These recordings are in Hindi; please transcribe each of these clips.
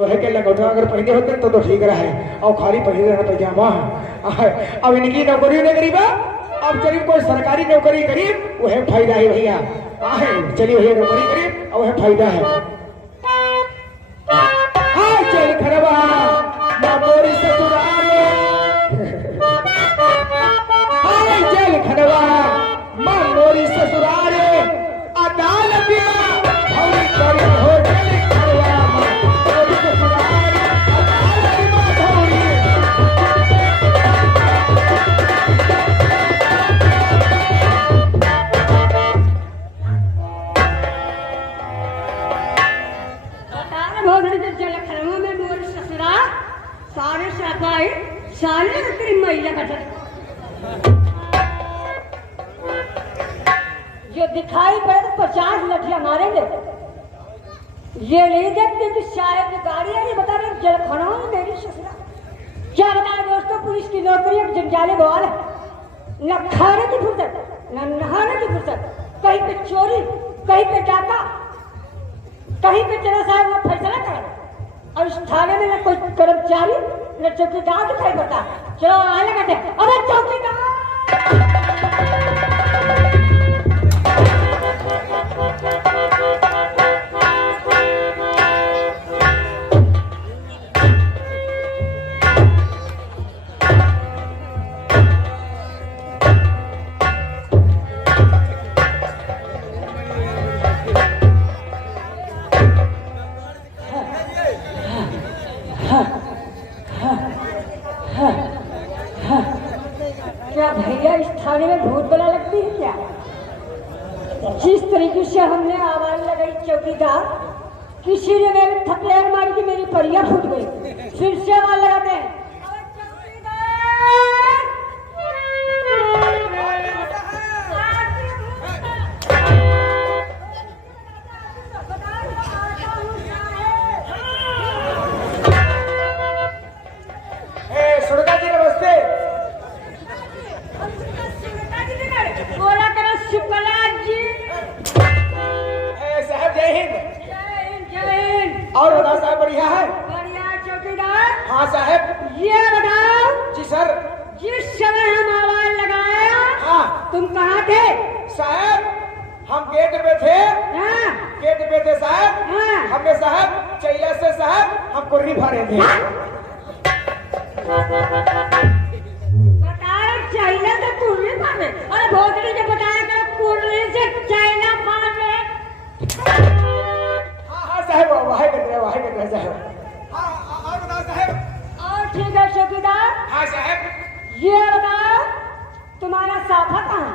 है के लगौटा अगर पहने होते तो ठीक रहा है और खाली पहने रहना पैजामा। अब इनकी नौकरी नहीं करीबा, अब करीब कोई सरकारी नौकरी करीब वह फायदा है भैया। चलिए भैया नौकरी करीब और वह फायदा है। चल खरबा मोरी ससुराल, चल खरबा मोरी ससुराल अदालत हो सारे सफाई साले तेरी महिला का जो दिखाई पड़े तो 50 लठियां मारेंगे। ये नहीं देखते कि शायद गाड़ी है, ये बता रहे जलखनों में मेरी ससुरा। क्या बताए दोस्तों, पुलिस की नौकरी एक जंजाले बवाल है, न खाने की फुर्सत न नहाने की फुर्सत। कहीं पे चोरी, कहीं पे डाका, कहीं पे तेरा साहब वो फैसला कर। और इस थाने में न कोई कर्मचारी न चौकीदार दिखाई पड़ता। चलो आने लगा थे, अरे चौकीदार। क्या भैया इस थाने में भूत बना लगती है क्या? जिस तरीके से हमने आवाज लगाई चौकीदार, किसी ने मेरे थप्पड़ मारी कि मेरी परियां फूट गई। फिर से आवाज लगाते हैं, और बता साहब बढ़िया है? बढ़िया चौकीदार। हाँ साहब। ये बताओ। जी सर। जिस समय हम आवाज लगाया, हाँ, तुम कहाँ थे? साहब हम गेट पे थे। हाँ। गेट पे थे साहब। हाँ। हमने साहब चैला से साहब हम कुर्री भरे थे। बताया चैला से कुर्री भरे, और भोसड़ी ने बताया कि कुर्री से चैला भरे। साहब वाहे करते हैं साहब। हाँ और बताओ साहब। और ठीक है चौकीदार। हाँ साहब। ये बताओ तुम्हारा साफा कहाँ?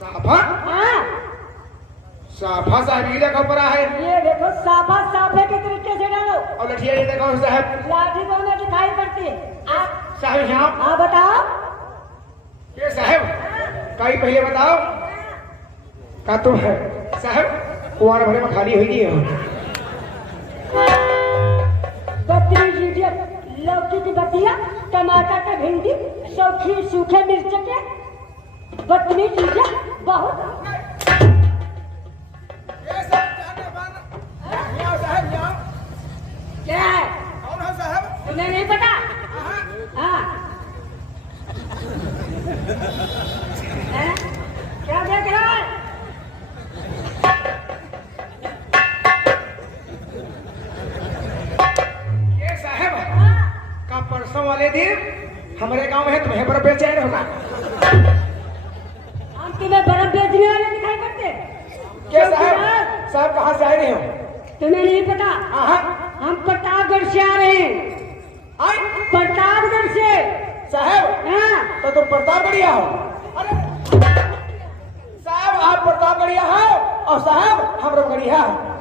साफा? हाँ। साफा साहब ये देखो पड़ा है। ये देखो साफा साफे के तरीके से डालो। और लठिया ये देखो साहब। लाठी दोनों दिखाई पड़ती है। आप साहब यहाँ। हाँ बताओ। ये साहब कहीं पहले बताओ का तुम है साहब कुआर भरे में खाली हुई नहीं है। लौकी की बतिया, टमाटर का भिंडी, सौखी सूखे मिर्च के बदतमीज चीजें बहुत। क्या है? तुम्हें नहीं पता? हाँ। क्या देख रहा है? परसों वाले दिन हमारे गांव में है, तुम्हें बर्फ बेचैन होगा। हम तुम्हें बर्फ बेचने वाले दिखाई पड़ते? क्या साहब? साहब कहाँ से आए हो? तुम्हें नहीं पता? हाँ। हम प्रतापगढ़ से आ रहे हैं। प्रतापगढ़ से साहब। हाँ। तो तुम प्रतापगढ़िया हो? अरे साहब आप प्रतापगढ़िया हो और साहब हम रमगढ़िया हो।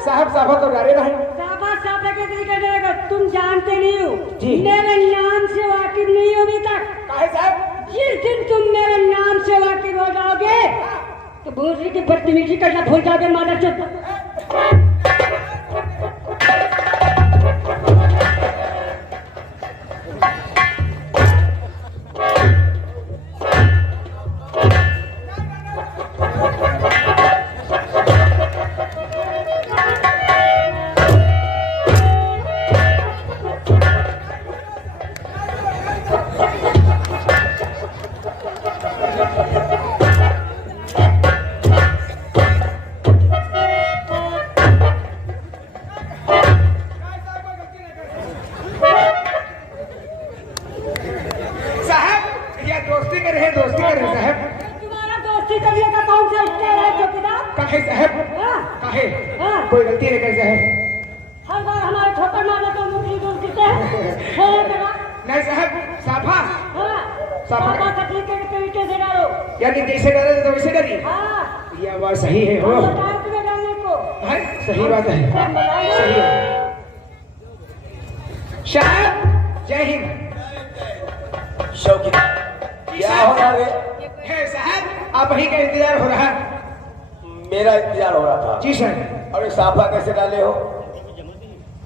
साहब साहब तो डरे नहीं। साहब के तरीके देगा, तुम जानते नहीं हो जी। मेरे नाम से वाकिफ नहीं हो अभी तक। काहे साहब? जिस दिन तुम मेरे नाम से वाकिफ हो जाओगे तो भूसरी की बदतमीजी करना भूल जाओगे। मादर चोद। दोस्ती कर रहे साहब। तुम्हारा दोस्ती करने का कौन सा स्टाइल है चौकीदार? काहे साहब? हाँ? काहे? हाँ? कोई गलती नहीं कर साहब। हर बार हमारे ठोकर मारने को मुखी दूर करते हैं। छोड़ो मेरा। नहीं साहब, साफा हाँ? साफा साफा तकलीफ के तरीके से डालो। यानी जैसे डरे तो वैसे डरी। हाँ? यह बात सही है हो। हम बताएं तुम्हें डालने को। है सही बात है, हम बताएंगे। सही है। साहब जय हिंद। शौकीन क्या हो रहा है? है साहब, आप वही का इंतजार हो रहा है। मेरा इंतजार हो रहा था। जी सर। और ये साफा कैसे डाले हो?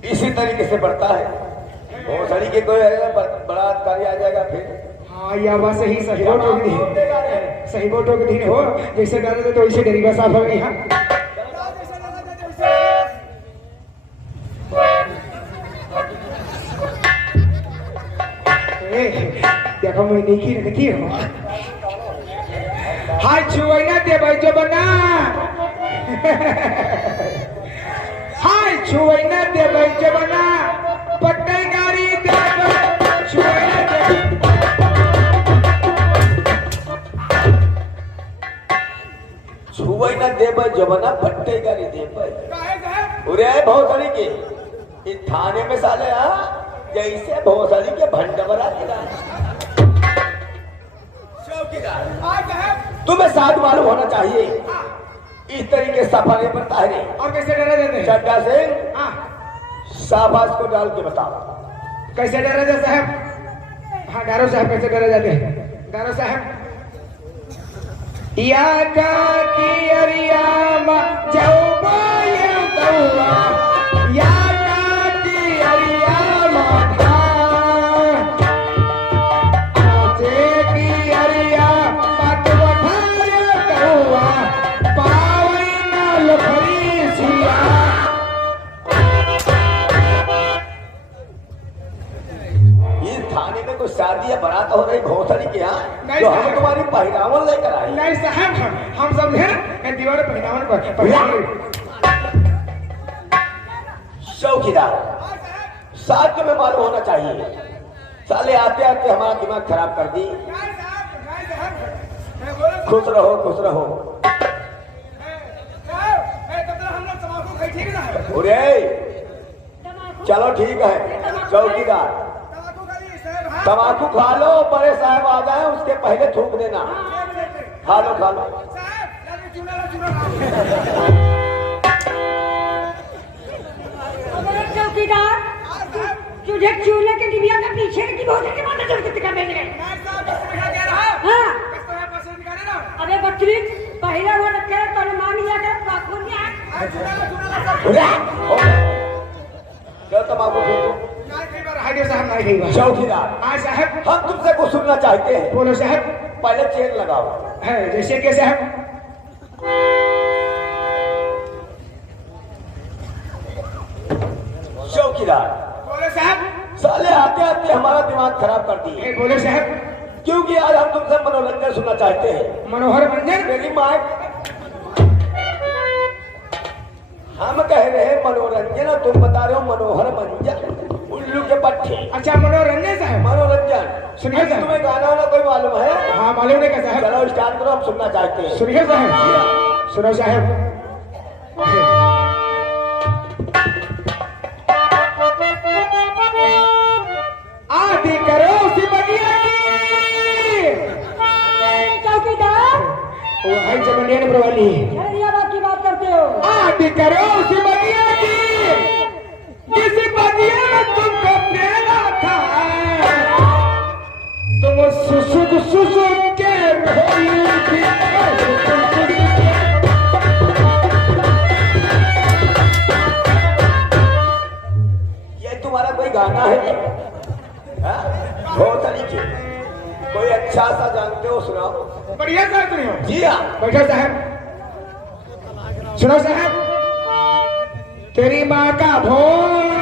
इसी तरीके से बढ़ता है। भोसड़ी के कोई बड़ा अधिकारी आ जाएगा फिर। हाँ यह बात सही, सही वोटों की दिन, सही वोटों के दिन हो। जैसे डरे तो वैसे डरीगा साहब हो गई। हाँ देखो मैं देखी रखती हूँ। हाय छुआना दे भाई जो बना। हाय छुआना दे भाई जो बना। पट्टे गाड़ी दे छुआना दे। छुवई ना दे भाई जबना पट्टे का नहीं दे भाई। उरे भोसड़ी के इस थाने में साले जैसे भोसड़ी के भंडवरा गिरा। तुम्हें साथ मालूम होना चाहिए इस तरीके से साफा नहीं पड़ता है। और कैसे डरा देते हैं? चड्डा से हाँ साफास को डाल के बताओ कैसे डरा जाते साहब? हाँ डारो साहब कैसे डरा जाते हैं? डारो साहब या का की अरियामा जौबा या दौआ या का की अरियामा था आजे की अरिया पत वठाया दौआ पावई ना लखरी सिया। इस थाने में कोई शादी या बारात हो रही भोसड़ी के यहाँ नहीं जो साहब। हम तुम्हारी पहनावन लेकर आए। नहीं साहब, हम सब हैं दीवार पहनावन पर चौकीदार साथ में मालूम होना चाहिए। साले आते आते हमारा दिमाग खराब कर दी। खुश रहो खुश रहो। अरे चलो ठीक है चौकीदार, तम्बाकू खा लो, बड़े साहब आ जाए उसके पहले थूक देना। खा लो खा लो। चौकीदार तुझे चूल्हे के डिबिया के पीछे की बहुत के माथा जोड़ के कर देंगे। हाँ अबे बकरीद पहले वो रखे पर मान लिया कर पाखुर ने क्या तम्बाकू फेंको? साहब नहीं गई चौकीदार हाँ साहब। हम तुमसे कुछ सुनना चाहते हैं। बोलो साहब। पहले चेन लगाओ। है जैसे के साहब? चौकीदार बोलो साहब। साले आते आते हमारा दिमाग खराब कर दिए। बोलो साहब। क्योंकि आज हम तुमसे मनोरंजन सुनना चाहते हैं। मनोहर रंजन। मेरी माँ हम कह रहे हैं मनोरंजन और तुम बता रहे हो मनोहर मंजन। उल्लू के पट्टे। अच्छा मनोरंजन साहब। मनोरंजन सुनिए साहब। तुम्हें गाना वाना कोई मालूम है? हाँ मालूम नहीं का साहब। चलो स्टार्ट करो, हम सुनना चाहते हैं। सुनिए साहब। सुनो साहब। आदि करो सिमरिया की। चौकीदार वो भाई चमनिया नंबर वाली बात की बात करते हो। आदि करो सिमरिया की। जिस बदिया में तुमको प्यारा था तुम सुसुक सुसुक के रोई थी। ये तुम्हारा कोई गाना है? बहुत तरीके कोई अच्छा सा जानते हो सुनाओ। बढ़िया साहब सुनियो। जी हाँ। बैठो साहब। सुनो साहब। तेरी माँ का भोग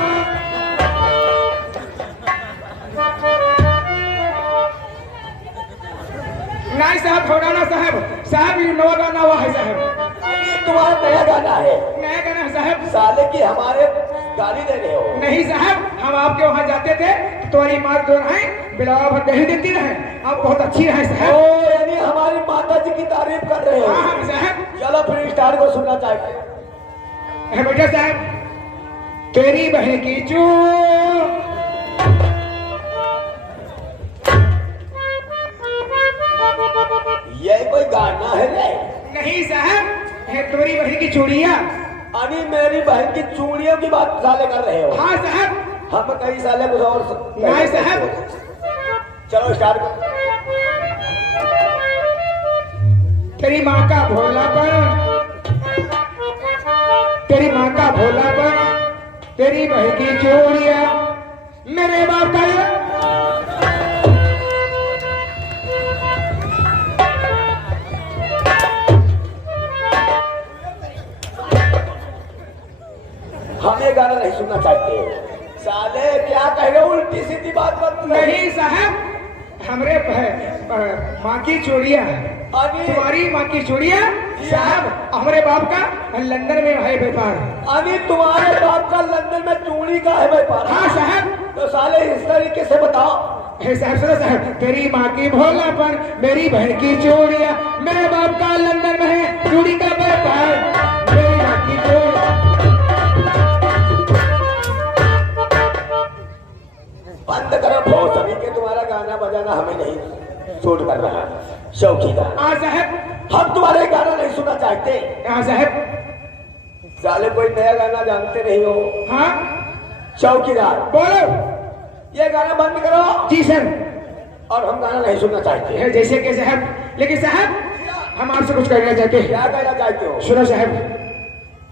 नहीं साहब, थोड़ा ना साहब। साहब ये नवा गाना हुआ है साहब। ये तुम्हारा नया गाना है? नया गाना है साहब। साले की हमारे गाली दे रहे हो? नहीं साहब, हम आपके वहाँ जाते थे तुम्हारी माँ जो है बिलावा भर दही देती रहे। अब बहुत अच्छी है ओ साहब। यानी हमारी माता जी की तारीफ कर रहे हाँ हो। हाँ साहब। चलो फिर स्टार को सुनना चाहते हैं। बेटा साहब, तेरी बहन की चू ये कोई गाना है रे? नहीं साहब, है तुम्हारी बहन की चूड़िया। अभी मेरी बहन की चूड़ियों की बात साले कर रहे हो? हाँ साहब। हम कई साले कुछ और नहीं साहब। चलो स्टार्ट करो। तेरी माँ का भोलापन, तेरी माँ का भोलापन, तेरी बहन की चूड़िया, मेरे बाप का ये। हम ये गाना नहीं सुनना चाहते। साले क्या कह रहे हो? उल्टी सीधी बात करते हो। नहीं साहब, हमरे माँ की चूड़िया, अभी तुम्हारी माँ की चूड़िया साहब, हमारे बाप का लंदन में है व्यापार। अभी तुम्हारे बाप का लंदन में चूड़ी का है व्यापार? हाँ साहब। तो साले इस तरीके से बताओ। हे साहब सुनो साहब, तेरी माँ की भोलापन, मेरी बहन की चूड़िया, मेरे बाप का लंदन में है चूड़ी का व्यापार, मेरी माँ की चूड़िया। बंद करो बहुत, सभी के तुम्हारा गाना बजाना हमें नहीं सूट कर रहा। चौकीदार हाँ साहब। हम तुम्हारे गाना नहीं सुनना चाहते। हाँ साहब। साले कोई नया गाना जानते नहीं हो? हाँ चौकीदार बोलो। ये गाना बंद करो। जी सर। और हम गाना नहीं सुनना चाहते। है जैसे कि साहब, लेकिन साहब हम आपसे कुछ कहना चाहते हैं। क्या कहना चाहते हो? सुनो साहब,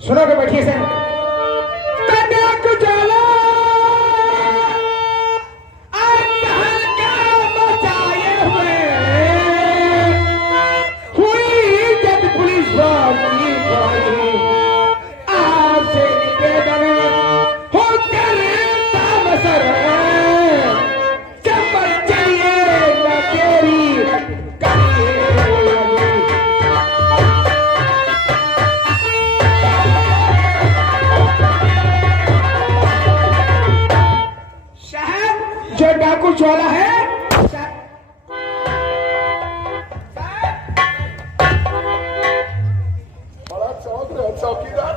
सुनो के बैठिए सर। कनक उजाला मचाए हुई जब पुलिस वाली भाई, आपसे निवेदन हो करे तामसर, चंपल चलिए न तेरी करिए। साहब जो डाकू चोला है, बड़ा चौक रहे चौकीदार।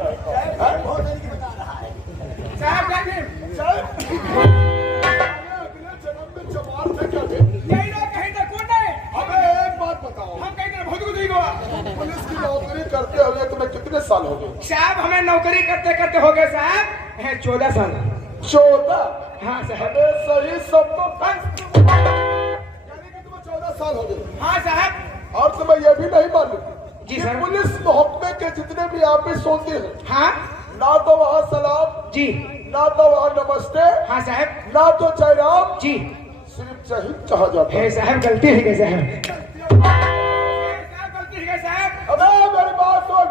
साहब यही ना कहीं ना कौन है? हमें एक बात बताओ, हम कहीं ना बहुत कुछ नहीं हुआ। पुलिस की नौकरी करते हुए तुम्हें कितने साल हो गए? साहब हमें नौकरी करते करते हो गए साहब है 14 साल। 14? हाँ साहब। हमें सही सबको यानी कि तुम्हें 14 साल हो गए। हाँ साहब। और तुम्हें यह भी नहीं मालूम जी कि सर। पुलिस महकमे के जितने भी ऑफिस होते हैं, हाँ ना तो वहाँ सलाम, जी। ना तो वहाँ नमस्ते, हाँ साहब। ना तो जयराम, जी। सिर्फ शहीद कहा जाता है। है साहब, गलती है क्या साहब? साहब गलती है साहब। अबे मेरी बात सुन।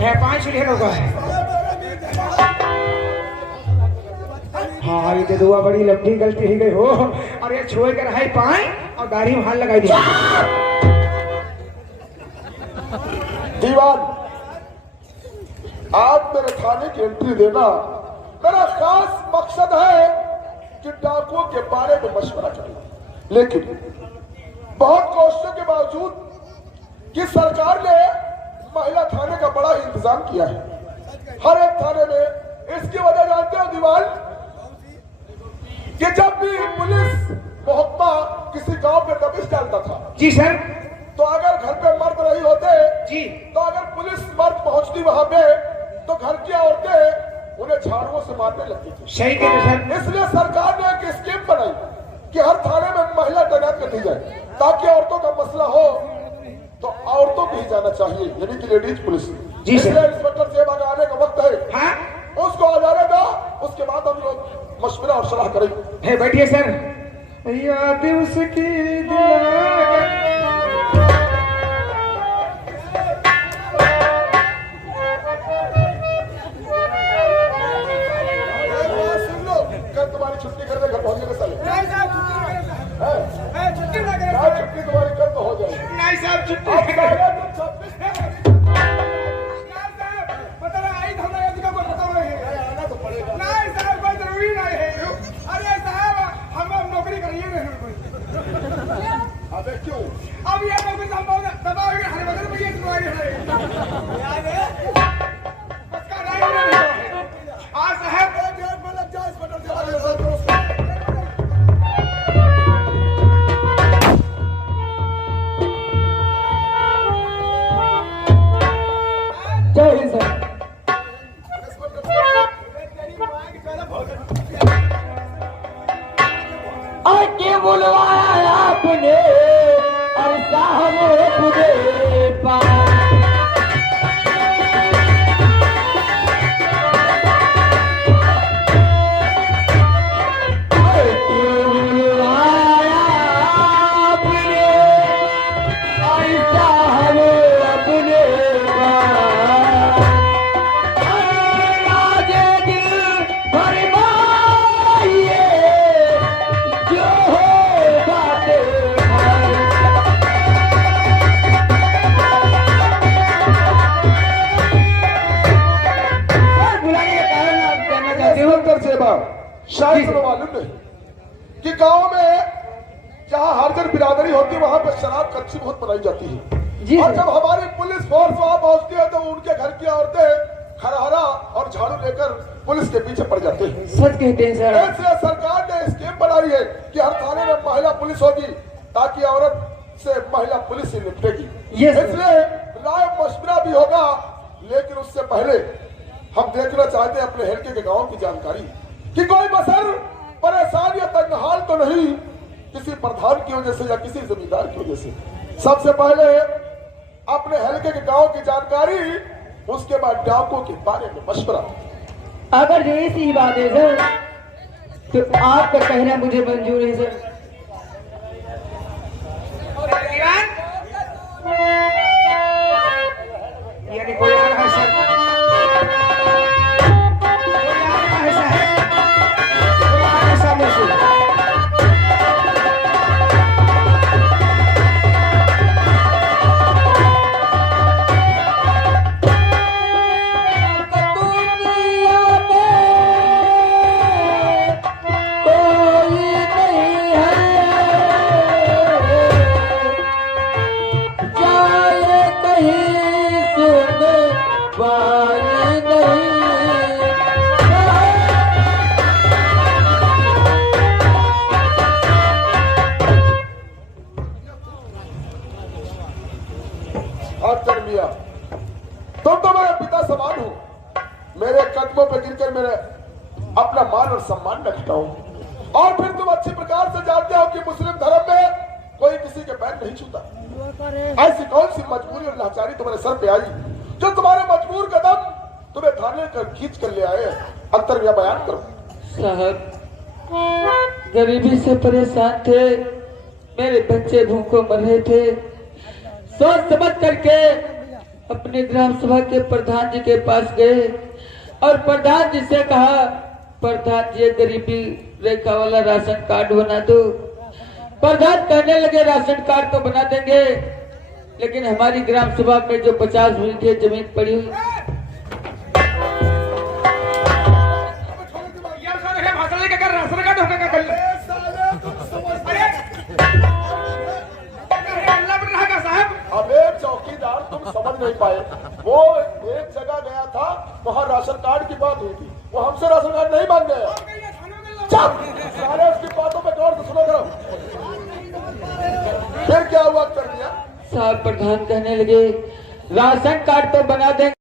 है 5 लेने का है। हाँ ये तो दुआ बड़ी लंबी गलती ही गई हो, और ये छोड़ कर हाई पाए और गाड़ी में हाथ लगाई दिया। दीवान, आज मेरे थाने की एंट्री देना मेरा खास मकसद है कि डाकुओं के बारे में मशवरा करना, लेकिन बहुत कोशिशों के बावजूद कि सरकार ने महिला थाने का बड़ा इंतजाम किया है हर एक थाने में। इसकी वजह जानते हो दीवान, कि जब भी पुलिस महकमा किसी गांव में दबिश डालता था, जी सर। तो अगर घर पे मर्द नहीं होते, जी। तो अगर पुलिस मर्द पहुंचती वहां पे, तो घर की औरतें उन्हें झाड़ुओं से मारने लगती थी। सही कहते सर। इसलिए सरकार ने एक स्कीम बनाई कि हर थाने में महिला तैनात कर दी जाए, ताकि औरतों का मसला हो तो औरतों को ही जाना चाहिए, यानी कि लेडीज पुलिस। जी सर। इसलिए इंस्पेक्टर साहब का आने का वक्त है, हाँ उसको आ जाने दो, उसके बाद हम लोग मशवरा और सलाह करेंगे। है, बैठिए सर। याद उसकी दिला सुन लो, कल तुम्हारी छुट्टी कर दे, घर पहुंचने के साले। नहीं साहब छुट्टी ना करें। क्या छुट्टी तुम्हारी कल तो हो जाएगी। नहीं साहब अब छुट्टी। साले तुम 26 साहब पता ना आई धमला या दिखा कोई पता नहीं है। आना तो पड़ेगा। नहीं साहब कोई जरूरी नहीं है। अरे साहब हम अबे क्यों? अब ये लोग दबाओगे हरे बगल में ये सुनाई है याद है पक्का नहीं है हां साहब गेट में लग जा इस बटन से आगे बढ़ करो। जय हिंद सर। आके बुलवाया आपने और साहब मुझे पास शायद तुम्हें मालूम नहीं कि गांव में जहां हरजन बिरादरी होती है वहां पे शराब कच्ची बहुत बनाई जाती है और जब हमारी पुलिस फोर्स वहां पहुंचती है तो उनके घर की औरतें खरहरा और झाड़ू लेकर पुलिस के पीछे पड़ जाते हैं। सच कहते हैं सर। ऐसे सरकार ने स्कीम बनाई है कि हर थाने में महिला पुलिस होगी ताकि औरत से महिला पुलिस से निपटेगी। इसलिए राय मशवरा भी होगा, लेकिन उससे पहले हम देखना चाहते हैं अपने हल्के के गाँव की जानकारी कि कोई बसर परेशान या तंगहाल तो नहीं किसी प्रधान की वजह से या किसी जमींदार की वजह से। सबसे पहले अपने हल्के के गांव की जानकारी, उसके बाद डाकों के बारे में मशवरा। अगर जो ऐसी बात है सर तो आपका कहना मुझे मंजूर है सर। यानी कोई आ रहा है सर, सामने से तुम तो मेरे पिता समान हो, मेरे कदमों पर गिरकर मेरे अपना मान और सम्मान रखता हूँ। और फिर तुम अच्छी प्रकार से जानते हो कि मुस्लिम धर्म में कोई किसी के पैर नहीं छूता। ऐसी कौन सी मजबूरी और लाचारी तुम्हारे सर पे आई जो तुम्हारे मजबूर कदम तुम्हें थाने कर खींच कर ले आए? अंतर भैया बयान करो। साहब, गरीबी से परेशान थे, मेरे बच्चे भूखों मर रहे थे। सोच समझ करके अपने ग्राम सभा के प्रधान जी के पास गए और प्रधान जी से कहा, प्रधान जी गरीबी रेखा वाला राशन कार्ड बना दो। प्रधान कहने लगे राशन कार्ड तो बना देंगे, लेकिन हमारी ग्राम सभा में जो 50 बीघे जमीन पड़ी हुई चौकीदार तुम समझ नहीं पाए। वो एक जगह गया था, वहाँ राशन कार्ड की बात हुई थी, वो हमसे राशन कार्ड नहीं मांग गया। सारे उसकी बातों पे गौर से सुनो करो। फिर क्या हुआ कर दिया? साहब, प्रधान कहने लगे राशन कार्ड तो बना देंगे।